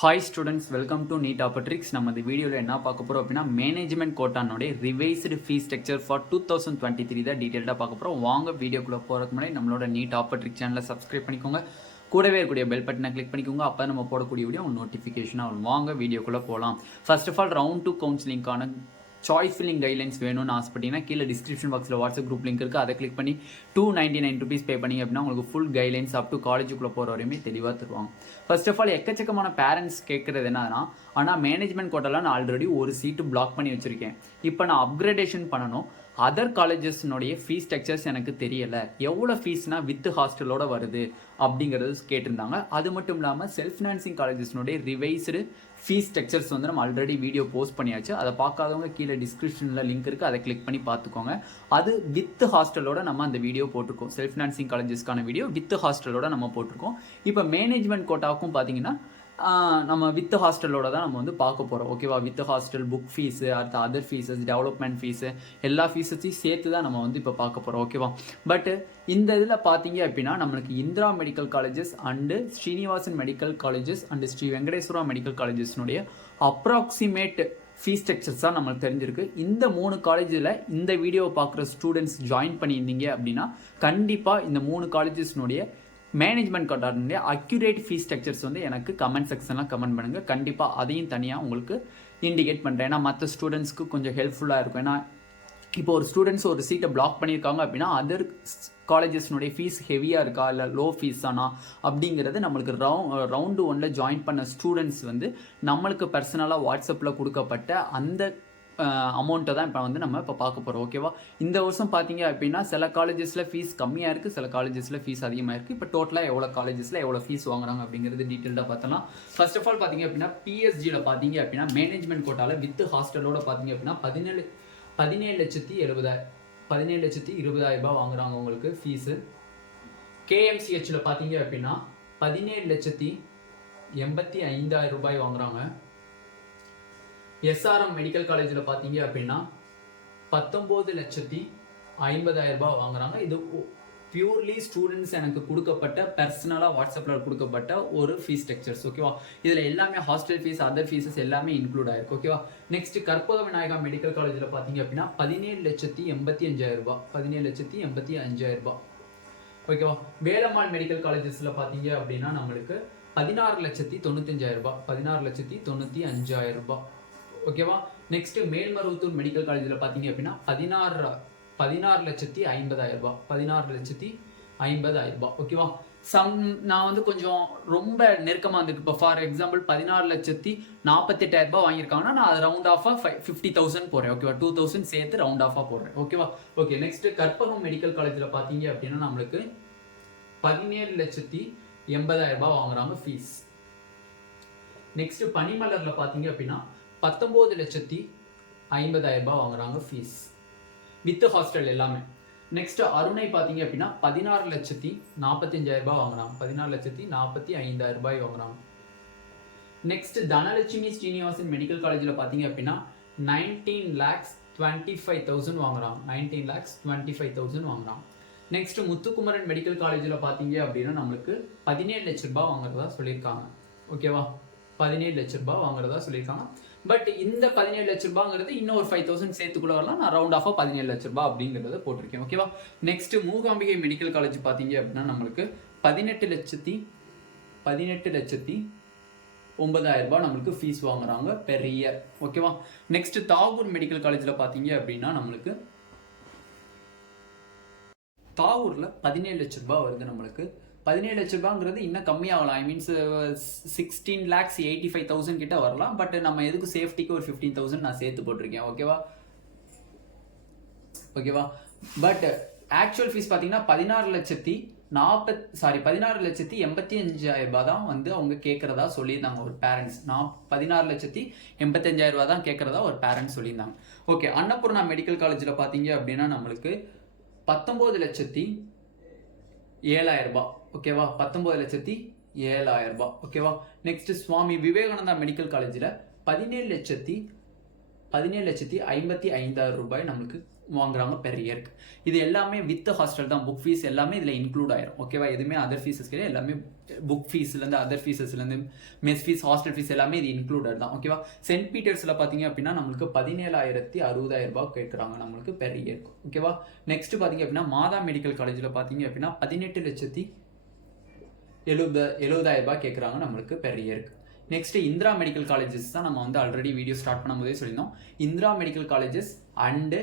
Hi students, welcome to NEET ஆப்பர்ட்ரிக்ஸ். நம்ம இந்த வீடியோவில் என்ன பார்க்க போகிறோம் அப்படின்னா, மேனேஜ்மெண்ட் கோட்டானுடைய ரிவைஸ்டு ஃபீஸ் ஸ்ட்ரக்சர் ஃபார் 2023 தான் டீட்டெயிலாக பார்க்க போகிறோம். வாங்க வீடியோக்குள்ளே போகிறதுக்கு முன்னாடி நம்மளோட நீட் ஆப்பர்ட்ரிக் சேனலை சப்ஸ்கிரைப் பண்ணிக்கோங்க. கூடவே இருக்கக்கூடிய பெல் பட்டனை கிளிக் பண்ணிக்கோங்க. அப்போ நம்ம போடக்கூடிய வீடியோ நோட்டிஃபிகேஷனாக வரும். வாங்க வீடியோக்குள்ளே போகலாம். ஃபர்ஸ்ட் ஆஃப் ஆல், ரவுண்ட் 2 கவுன்சிலிங்கான சாய்ஸ் ஃபில்லிங் கைட்லைன்ஸ் வேணும்னு ஆசைப்பட்டீங்கன்னா கீழே டிஸ்கிரிப்ஷன் பாக்ஸில் வாட்ஸ்அப் குரூப் லிங்க் இருக்குது. அதை கிளிக் பண்ணி 299 rupees பே பண்ணி அப்படின்னா உங்களுக்கு ஃபுல் கைட்லைன்ஸ் அப் டு காலேஜுக்குள்ளே போகிற வரையுமே தெளிவாக தருவாங்க. ஃபர்ஸ்ட் ஆஃப் ஆல், எக்கச்சக்கமான பேரண்ட்ஸ் கேட்குறது என்னன்னா, ஆனால் மேனேஜ்மெண்ட் கோட்டாவில் நான் ஆல்ரெடி ஒரு சீட்டு பிளாக் பண்ணி வச்சுருக்கேன், இப்போ நான் அப்கிரேடேஷன் பண்ணணும், அதர் காலேஜஸ்னுடைய ஃபீஸ் ஸ்ட்ரக்சர்ஸ் எனக்கு தெரியலை, எவ்வளோ ஃபீஸ்னால் வித் ஹாஸ்டலோட வருது அப்படிங்கிறது கேட்டிருந்தாங்க. அது மட்டும் இல்லாமல் செல்ஃப் ஃபினான்சிங் காலேஜஸ்னுடைய ரிவைஸ்டு ஃபீஸ் ஸ்ட்ரக்சர்ஸ் வந்து நம்ம ஆல்ரெடி வீடியோ போஸ்ட் பண்ணியாச்சு. அதை பார்க்காதவங்க கீழே டிஸ்கிரிப்ஷனில் லிங்க் இருக்குது, அதை கிளிக் பண்ணி பார்த்துக்கோங்க. அது வித் ஹாஸ்டலோட நம்ம அந்த வீடியோ போட்டிருக்கோம். செல்ஃப் ஃபினான்சிங் காலேஜஸ்க்கான வீடியோ வித் ஹாஸ்டலோட நம்ம போட்டிருக்கோம். இப்போ மேனேஜ்மெண்ட் கோட்டாவுக்கும் பார்த்தீங்கன்னா நம்ம வித் ஹாஸ்டலோட தான் நம்ம வந்து பார்க்க போகிறோம். ஓகேவா? வித் ஹாஸ்டல், புக் ஃபீஸு, அடுத்த அதர் ஃபீஸஸ், டெவலப்மெண்ட் ஃபீஸு, எல்லா ஃபீஸஸையும் சேர்த்து தான் நம்ம வந்து இப்போ பார்க்க போகிறோம். ஓகேவா? பட் இந்த இதில் பார்த்தீங்க அப்படின்னா நம்மளுக்கு Indira medical colleges and Srinivasan medical colleges and Sri Venkateswara medical காலேஜஸ்னுடைய அப்ராக்சிமேட் ஃபீஸ் ஸ்ட்ரக்சர்ஸ் தான் நம்மளுக்கு தெரிஞ்சிருக்கு. இந்த 3 காலேஜில் இந்த வீடியோவை பார்க்குற ஸ்டூடெண்ட்ஸ் ஜாயின் பண்ணியிருந்தீங்க அப்படின்னா கண்டிப்பாக இந்த 3 காலேஜஸ்னுடைய மேனேஜ்மெண்ட் கோட்டானுடைய அக்யூரேட் ஃபீஸ் ஸ்ட்ரக்சர்ஸ் வந்து எனக்கு கமெண்ட் செக்ஷனில் கமெண்ட் பண்ணுங்கள். கண்டிப்பாக அதையும் தனியாக உங்களுக்கு இண்டிகேட் பண்ணுறேன். ஏன்னா மற்ற ஸ்டூடெண்ட்ஸ்க்கு கொஞ்சம் ஹெல்ப்ஃபுல்லாக இருக்கும். ஏன்னா இப்போ ஒரு ஸ்டூடெண்ட்ஸ் ஒரு சீட்டை பிளாக் பண்ணியிருக்காங்க அப்படின்னா அதர் காலேஜஸ்னுடைய ஃபீஸ் ஹெவியாக இருக்கா இல்லை லோ ஃபீஸ் தானா அப்படிங்கிறது நம்மளுக்கு ரவுண்டு 1 ஜாயின் பண்ண ஸ்டூடெண்ட்ஸ் வந்து நம்மளுக்கு பர்சனலாக வாட்ஸ்அப்பில் கொடுக்கப்பட்ட அந்த அமௌண்ட்டை தான் இப்போ வந்து நம்ம இப்போ பார்க்க போகிறோம். ஓகேவா? இந்த வருஷம் பார்த்தீங்க அப்படின்னா சில காலேஜஸில் ஃபீஸ் கம்மியாக இருக்குது, சில காலேஜஸில் ஃபீஸ் அதிகமாக இருக்குது. இப்போ டோட்டலாக எவ்வளோ காலேஜஸில் எவ்வளோ ஃபீஸ் வாங்குறாங்க அப்படிங்கிறது டீட்டெயிலாக பார்த்தலாம். ஃபர்ஸ்ட் ஆஃப் ஆல் பார்த்தீங்க அப்படின்னா பிஎஸ்ஜியில் பார்த்தீங்க அப்படின்னா மேனேஜ்மெண்ட் கோட்டாவில் வித் ஹாஸ்டலோட பார்த்தீங்க அப்படின்னா 17,20,000 வாங்குறாங்க உங்களுக்கு ஃபீஸு. கேஎம்சிஹெச்சில் பார்த்தீங்க அப்படின்னா 17,85,000 வாங்குறாங்க. எஸ்ஆர்எம் மெடிக்கல் காலேஜில் பார்த்தீங்க அப்படின்னா 19,50,000 வாங்குறாங்க. இது பியூர்லி ஸ்டூடெண்ட்ஸ் எனக்கு கொடுக்கப்பட்ட பர்சனலாக வாட்ஸ்அப்பில் கொடுக்கப்பட்ட ஒரு ஃபீஸ் ஸ்ட்ரக்சர்ஸ். ஓகேவா? இதில் எல்லாமே ஹாஸ்டல் ஃபீஸ், அதர் ஃபீஸஸ் எல்லாமே இன்க்ளூட் ஆயிருக்கு. ஓகேவா? நெக்ஸ்ட் கற்பக விநாயகா மெடிக்கல் காலேஜில் பார்த்தீங்க அப்படின்னா 17,85,000 17,85,000. ஓகேவா? வேலம்மாள் மெடிக்கல் காலேஜஸில் பார்த்தீங்க அப்படின்னா நம்மளுக்கு 16,95,000 16,95,000. ஓகேவா? நெக்ஸ்ட் மேல்மருவத்தூர் மெடிக்கல் காலேஜில் பார்த்தீங்க அப்படின்னா 16,50,000 16,50,000. ஓகேவா? நான் வந்து கொஞ்சம் ரொம்ப நெருக்கமாக இருந்திருக்கு. இப்போ ஃபார் எக்ஸாம்பிள் 16,48,000 வாங்கியிருக்காங்கன்னா நான் அது ரவுண்ட் ஆஃபாக 50,000 போடுறேன். ஓகேவா? 2,000 சேர்த்து ரவுண்ட் ஆஃபாக போடுறேன். ஓகேவா? ஓகே. நெக்ஸ்ட் கற்பகம் மெடிக்கல் காலேஜில் பார்த்தீங்க அப்படின்னா நம்மளுக்கு 17,80,000 வாங்குறாங்க ஃபீஸ். நெக்ஸ்ட் பனிமலரில் பார்த்தீங்க அப்படின்னா 19,50,000 வாங்குறாங்க ஃபீஸ் வித் ஹாஸ்டல் எல்லாமே. நெக்ஸ்ட் அருணை பார்த்தீங்க அப்படின்னா 16,45,000 வாங்குறாங்க 16,45,000 வாங்குறாங்க. நெக்ஸ்ட் தனலட்சுமி ஸ்ரீனிவாசன் மெடிக்கல் காலேஜில் பார்த்தீங்க அப்படின்னா 19,25,000 வாங்குறாங்க 19,25,000 வாங்குறாங்க. நெக்ஸ்ட் முத்துக்குமரன் மெடிக்கல் காலேஜில் பார்த்தீங்க அப்படின்னா நம்மளுக்கு 17,00,000 வாங்குறதா சொல்லியிருக்காங்க. ஓகேவா? 17,00,000 வாங்குறதா சொல்லியிருக்காங்க. பட் இந்த 17,00,000 இன்னொரு 5,000 சேர்த்துக்குள்ள வரலாம். நான் ரவுண்ட் ஆஃபாக 17,00,000 அப்படிங்கிறத போட்டிருக்கேன். ஓகேவா? நெக்ஸ்ட் மூகாம்பிகை மெடிக்கல் காலேஜ் பார்த்தீங்க அப்படின்னா நம்மளுக்கு 18,09,000 நம்மளுக்கு ஃபீஸ் வாங்குறாங்க பெர் இயர். ஓகேவா? நெக்ஸ்ட் தாகூர் மெடிக்கல் காலேஜில் பார்த்தீங்க அப்படின்னா நம்மளுக்கு தாகூரில் 17,00,000 வருது. நம்மளுக்கு 17,00,000 இன்னும் கம்மியாகலாம். ஐ மீன்ஸ் 16,85,000 கிட்ட வரலாம். பட் நம்ம எதுக்கு சேஃப்டிக்கு ஒரு 15,000 நான் சேர்த்து போட்டிருக்கேன். ஓகேவா? ஓகேவா? பட் ஆக்சுவல் ஃபீஸ் பார்த்தீங்கன்னா 16,85,000 தான் வந்து அவங்க கேட்கறதா சொல்லியிருந்தாங்க ஒரு பேரண்ட்ஸ். 16,85,000 தான் கேட்கறதா ஒரு பேரண்ட்ஸ் சொல்லியிருந்தாங்க. ஓகே. அன்னபூர்ணா மெடிக்கல் காலேஜில் பார்த்தீங்க அப்படின்னா நம்மளுக்கு 19,07,000. ஓகேவா? 19,07,000. ஓகேவா? நெக்ஸ்ட் சுவாமி விவேகானந்தா மெடிக்கல் காலேஜில் 17,55,000 நம்மளுக்கு வாங்குறாங்க பெர் இயருக்கு. இது எல்லாமே வித் ஹாஸ்டல் தான், புக் ஃபீஸ் எல்லாமே இதில் இன்க்ளூட் ஆயிரும். ஓகேவா? எதுவுமே அதர் ஃபீஸஸ் கிடையாது, எல்லாமே புக் ஃபீஸ்லேருந்து அதர் ஃபீஸஸ்லேருந்து மெஸ் ஃபீஸ் ஹாஸ்டல் ஃபீஸ் எல்லாமே இது இன்க்ளூடட் தான். ஓகேவா? சென்ட் பீட்டர்ஸில் பார்த்தீங்க அப்படின்னா நம்மளுக்கு 17,60,000 ரூபாய் கேட்குறாங்க நம்மளுக்கு பெர் இயருக்கு. ஓகேவா? நெக்ஸ்ட் பார்த்தீங்க அப்படின்னா மாதா மெடிக்கல் காலேஜில் பார்த்தீங்க அப்படின்னா 18,70,000 ரூபாய் கேட்குறாங்க நம்மளுக்கு பெர் இயருக்கு. நெக்ஸ்ட் இந்திரா மெடிக்கல் காலேஜஸ் தான் நம்ம வந்து ஆல்ரெடி வீடியோ ஸ்டார்ட் பண்ணும்போதே சொல்லியிருந்தோம். Indira medical colleges and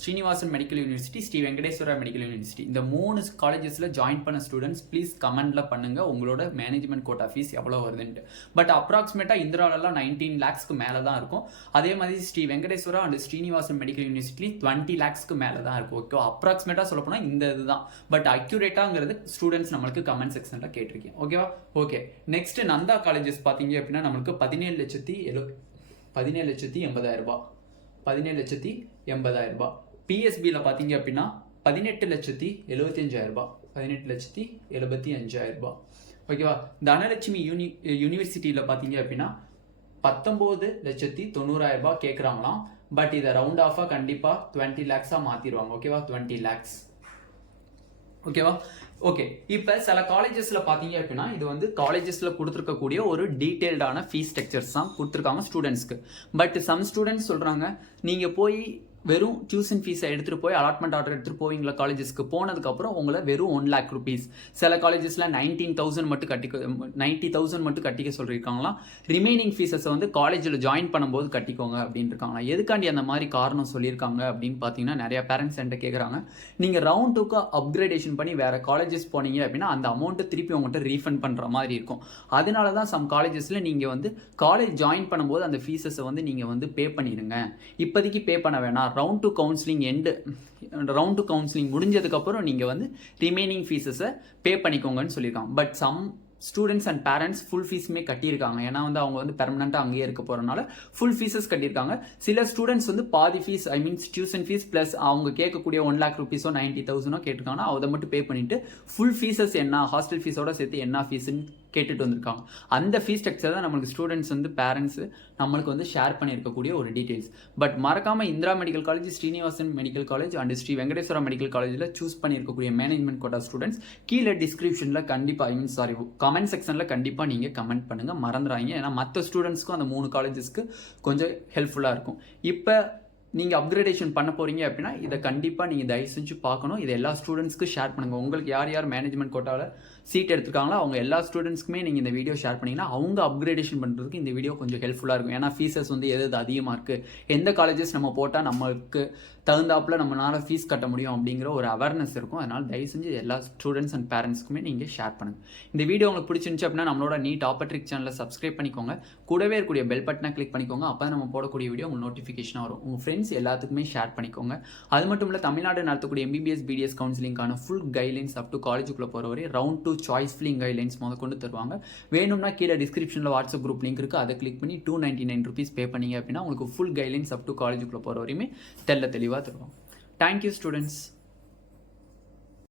Srinivasan medical university, Sri Venkateswara medical university, இந்த 3 காலேஜஸில் ஜாயின் பண்ண ஸ்டூடெண்ட்ஸ் ப்ளீஸ் கமெண்ட்ல பண்ணுங்க உங்களோட மேனேஜ்மெண்ட் கோட்டா ஃபீஸ் எவ்வளோ வருதுன்ட்டு. பட் அப்ராக்சிமேட்டாக இந்திராலெல்லாம் 19 lakhsக்கு மேலே தான் இருக்கும். அதே மாதிரி Sri Venkateswara and Srinivasan medical university 20 lakhsக்கு மேலே தான் இருக்கும். ஓகே, அப்ராக்சிமேட்டாக சொல்ல போனால் இந்த இதுதான். பட் அக்யூரேட்டாங்கிறது ஸ்டூடெண்ட்ஸ் நம்மளுக்கு கமெண்ட் செக்ஷனில் கேட்டிருக்கேன். ஓகேவா? ஓகே, நெக்ஸ்ட் நந்தா காலேஜஸ் பார்த்தீங்க அப்படின்னா நம்மளுக்கு 17,80,000 ரூபாய். 17,80,000 ரூபாய். பிஎஸ்பியில் பார்த்தீங்க அப்படின்னா 18,75,000 ரூபாய். 18,75,000 ரூபாய். ஓகேவா? தனலட்சுமி யூனிவர்சிட்டியில் பார்த்தீங்க அப்படின்னா 19,90,000 ரூபாய் கேட்குறாங்களாம். பட் இதை ரவுண்ட் ஆஃபாக கண்டிப்பாக 20 lakhsஸாக மாற்றிடுவாங்க. ஓகேவா? 20 lakhs. ஓகேவா? ஓகே, இப்போ சில காலேஜஸில் பார்த்தீங்க அப்படின்னா இது வந்து காலேஜஸில் கொடுத்துருக்கக்கூடிய ஒரு டீட்டெயில்டான ஃபீஸ் ஸ்ட்ரக்சர்ஸ் தான் கொடுத்துருக்காங்க ஸ்டூடெண்ட்ஸ்க்கு. பட் சம் ஸ்டூடெண்ட்ஸ் சொல்கிறாங்க நீங்கள் போய் வெறும் டியூஷன் ஃபீஸை எடுத்துகிட்டு போய் அலாட்மெண்ட் ஆர்டர் எடுத்துகிட்டு போவீங்களா காலேஜஸ்க்கு, போனதுக்கப்புறம் உங்களை வெறும் 1 lakh rupees, சில காலேஜஸில் 19,000 மட்டும் 90,000 மட்டும் கட்டிக்க சொல்லியிருக்காங்களாம். ரிமைனிங் ஃபீஸஸை வந்து காலேஜில் ஜாயின் பண்ணும்போது கட்டிக்கோங்க அப்படின்னு இருக்காங்களா. எதுக்காண்டி அந்த மாதிரி காரணம் சொல்லியிருக்காங்க அப்படின்னு பார்த்தீங்கன்னா நிறையா பேரண்ட்ஸ் என்கிட்ட கேட்குறாங்க. நீங்கள் ரவுண்ட் 2க்கு அப்கிரேடேஷன் பண்ணி வேறு காலேஜஸ் போனீங்க அப்படின்னா அந்த அமௌண்ட்டை திருப்பி உங்கள்கிட்ட ரீஃபண்ட் பண்ணுற மாதிரி இருக்கும். அதனால தான் சம் காலேஜஸில் நீங்கள் வந்து காலேஜ் ஜாயின் பண்ணும்போது அந்த ஃபீஸஸை வந்து நீங்கள் வந்து பே பண்ணிடுங்க, இப்போதைக்கு பே பண்ண வேணாம், ரவுண்ட் 2 கவுன்சிலிங் முடிஞ்சதுக்கப்புறம் நீங்கள் வந்து ரிமைனிங் ஃபீஸஸை பே பண்ணிக்கோங்கன்னு சொல்லியிருக்காங்க. But some students and parents full ஃபீஸுமே கட்டியிருக்காங்க. ஏன்னா வந்து அவங்க வந்து பெர்மனெண்ட்டாக அங்கேயே இருக்க போகிறனால ஃபுல் ஃபீஸஸ் கட்டியிருக்காங்க. சில ஸ்டூடெண்ட்ஸ் வந்து பாதி fees, I means tuition fees plus அவங்க கேட்கக்கூடிய 1 lakh rupees 90,000 கேட்டிருக்காங்கன்னா அதை மட்டும் பே பண்ணிவிட்டு ஃபுல் ஃபீஸஸ் என்ன, ஹாஸ்டல் ஃபீஸோட சேர்த்து என்ன ஃபீஸுன்னு கேட்டுட்டு வந்திருக்காங்க. அந்த ஃபீஸ் ஸ்ட்ரக்சர் தான் நம்மளுக்கு ஸ்டூடெண்ட்ஸ் வந்து பேரண்ட்ஸ் நம்மளுக்கு வந்து ஷேர் பண்ணியிருக்கக்கூடிய ஒரு டீட்டெயில்ஸ். பட் மறக்காமல் Indira medical college, Srinivasan medical college and Sri Venkateswara medical காலேஜில் சூஸ் பண்ணியிருக்கக்கூடிய மேனேஜ்மெண்ட் கோட்டா ஸ்டூடெண்ட்ஸ் கீழே டிஸ்கிரிப்ஷனில் கண்டிப்பாக கமெண்ட் செக்ஷனில் கண்டிப்பாக நீங்கள் கமெண்ட் பண்ணுங்கள், மறந்துடாங்க. ஏன்னா மற்ற ஸ்டூடெண்ட்ஸ்க்கும் அந்த 3 காலேஜஸ்க்கு கொஞ்சம் ஹெல்ப்ஃபுல்லாக இருக்கும். இப்போ நீங்கள் அப்கிரேடேஷன் பண்ண போகிறீங்க அப்படின்னா இதை கண்டிப்பாக நீங்கள் தயவு செஞ்சு பார்க்கணும். இது எல்லா ஸ்டூடெண்ட்ஸ்க்கு ஷேர் பண்ணுங்கள். உங்களுக்கு யார் மேனேஜ்மெண்ட் கோட்டாவில் சீட் எடுத்துருக்காங்களோ அவங்க எல்லா ஸ்டூடெண்ட்ஸ்க்குமே நீங்கள் இந்த வீடியோ ஷேர் பண்ணிங்கன்னா அவங்க அப்கிரேடேஷன் பண்ணுறதுக்கு இந்த வீடியோ கொஞ்சம் ஹெல்ப்ஃபுல்லாக இருக்கும். ஏன்னா ஃபீஸஸ் வந்து எது அதிகமாக இருக்குது, எந்த காலேஜஸ் நம்ம போட்டால் நம்மளுக்கு தகுந்தாப்பில் நம்மளால் ஃபீஸ் கட்ட முடியும் அப்படிங்கிற ஒரு அவேர்னஸ் இருக்கும். அதனால் தயவு செஞ்சு எல்லா ஸ்டூடெண்ட்ஸ் அண்ட் பேரண்ட்ஸ்க்குமே நீங்கள் ஷேர் பண்ணுங்கள். இந்த வீடியோ உங்களுக்கு பிடிச்சிருந்துச்சு அப்படின்னா நம்மளோட நீட் ஆப்பர்ட்ரிக் சேனலை சப்ஸ்கிரைப் பண்ணிக்கோங்க, கூடவே இருக்கக்கூடிய பெல் பட்டனை கிளிக் பண்ணிக்கோங்க. அப்போ தான் நம்ம போடக்கூடிய வீடியோ உங்களுக்கு நோட்டிஃபிகேஷனாக வரும். உங்கள் ஃப்ரெண்ட்ஸ் எல்லாத்துக்குமே ஷேர் பண்ணிக்கோங்க. அது மட்டும் இல்லை, தமிழ்நாடு நடத்தக்கூடிய MBBS BDS கவுன்சிலிங்கான ஃபுல் கைட்லைன்ஸ் அப் டு காலேஜுக்குள்ளே போகிற வரை ரவுண்ட் 2 சாய்ஸ் ஃபில்லிங் கைட்லைன்ஸ் கொண்டு தருவாங்க. வேணும்னா கீழே டிஸ்கிரிப்ஷனில் வாட்ஸ்அப் குரூப் லிங்க் இருக்குது, அதை கிளிக் பண்ணி 299 rupees பே பண்ணிங்க அப்படின்னா உங்களுக்கு ஃபுல் கைட்லைன்ஸ் அப் டு காலேஜுக்குள்ளே போகிற வரையுமே தெளிவாக தருவாங்க. Thank you students.